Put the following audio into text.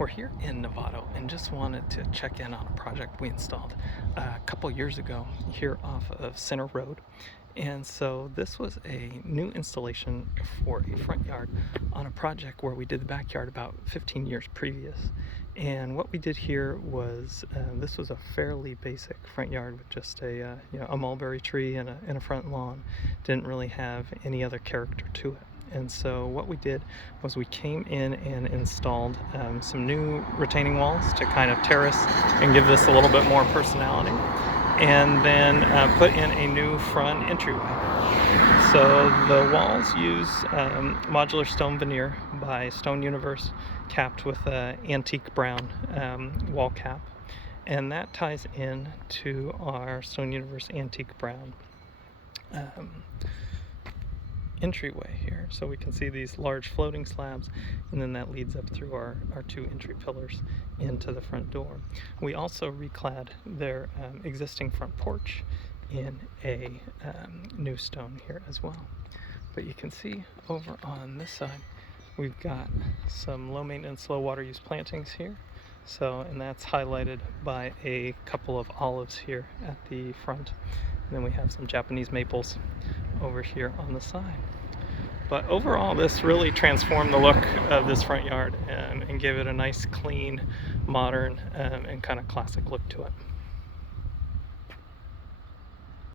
We're here in Novato and just wanted to check in on a project we installed a couple years ago here off of Center Road. And so this was a new installation for a front yard on a project where we did the backyard about 15 years previous. And what we did here was, this was a fairly basic front yard with just a mulberry tree and a front lawn. Didn't really have any other character to it. And so what we did was we came in and installed some new retaining walls to kind of terrace and give this a little bit more personality, and then put in a new front entryway. So the walls use modular stone veneer by Stone Universe, capped with an antique brown wall cap, and that ties in to our Stone Universe antique brown entryway here. So we can see these large floating slabs, and then that leads up through our two entry pillars into the front door. We also reclad their existing front porch in a new stone here as well. But you can see over on this side we've got some low maintenance, low water use plantings here. So, and that's highlighted by a couple of olives here at the front. And then we have some Japanese maples over here on the side. But overall, this really transformed the look of this front yard and gave it a nice, clean, modern, and kind of classic look to it.